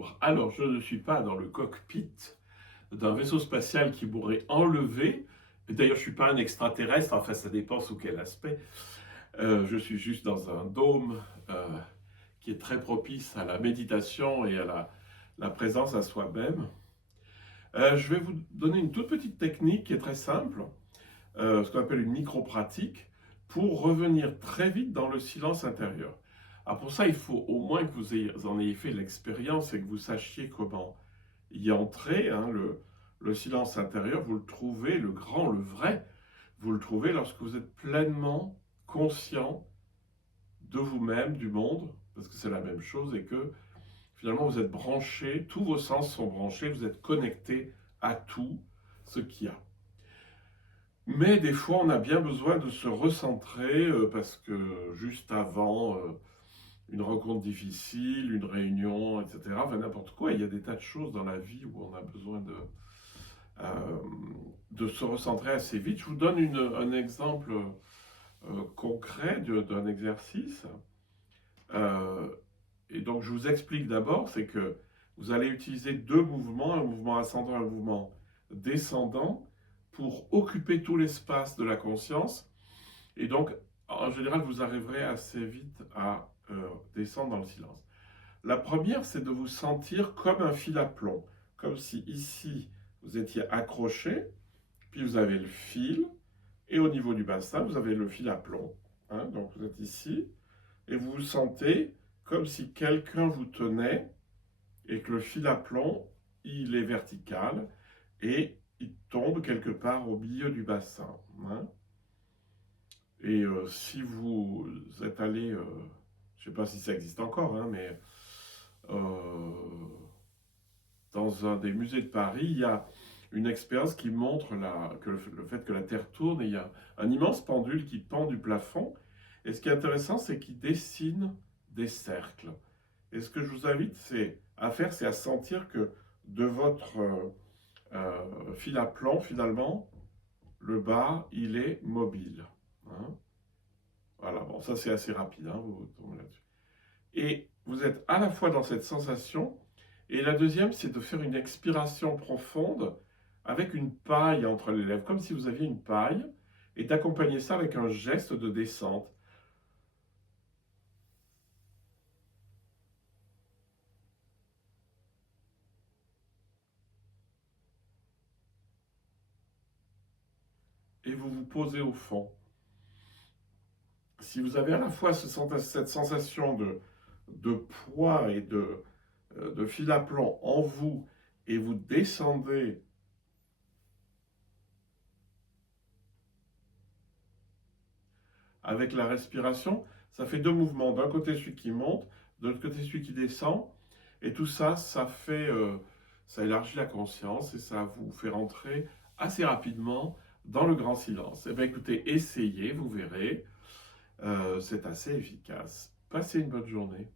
Bonjour, alors je ne suis pas dans le cockpit d'un vaisseau spatial qui m'aurait enlevé. D'ailleurs, je ne suis pas un extraterrestre, enfin ça dépend sous quel aspect. Je suis juste dans un dôme qui est très propice à la méditation et à la présence à soi-même. Je vais vous donner une toute petite technique qui est très simple, ce qu'on appelle une micro-pratique, pour revenir très vite dans le silence intérieur. Alors pour ça, il faut au moins que vous en ayez fait l'expérience et que vous sachiez comment y entrer. Le silence intérieur, vous le trouvez, le grand, le vrai, vous le trouvez lorsque vous êtes pleinement conscient de vous-même, du monde, parce que c'est la même chose, et que finalement vous êtes branché, tous vos sens sont branchés, vous êtes connecté à tout ce qu'il y a. Mais des fois, on a bien besoin de se recentrer parce que juste avant une rencontre difficile, une réunion, etc., enfin n'importe quoi, il y a des tas de choses dans la vie où on a besoin de se recentrer assez vite. Je vous donne un exemple concret d'un exercice. Euh, et donc, je vous explique d'abord, c'est que vous allez utiliser deux mouvements, un mouvement ascendant et un mouvement descendant, pour occuper tout l'espace de la conscience. Et donc, en général, vous arriverez assez vite à descendre dans le silence. La première, c'est de vous sentir comme un fil à plomb, comme si ici, vous étiez accroché, puis vous avez le fil, et au niveau du bassin, vous avez le fil à plomb. Hein, donc vous êtes ici, et vous vous sentez comme si quelqu'un vous tenait, et que le fil à plomb, il est vertical, et il tombe quelque part au milieu du bassin. Hein. Et si vous êtes allé, je ne sais pas si ça existe encore, hein, mais euh, dans un des musées de Paris, il y a une expérience qui montre le fait que la Terre tourne, et il y a un immense pendule qui pend du plafond. Et ce qui est intéressant, c'est qu'il dessine des cercles. Et ce que je vous invite à faire, c'est à sentir que de votre fil à plomb, finalement, le bas, il est mobile. Hein. Voilà, bon, ça c'est assez rapide, hein, vous tombez là-dessus. Et vous êtes à la fois dans cette sensation, et la deuxième, c'est de faire une expiration profonde avec une paille entre les lèvres, comme si vous aviez une paille, et d'accompagner ça avec un geste de descente. Et vous vous posez au fond. Si vous avez à la fois cette sensation de poids et de fil à plomb en vous, et vous descendez avec la respiration, ça fait deux mouvements. D'un côté celui qui monte, de l'autre côté celui qui descend. Et tout ça, ça élargit la conscience et ça vous fait rentrer assez rapidement dans le grand silence. Eh bien écoutez, essayez, vous verrez, c'est assez efficace. Passez une bonne journée.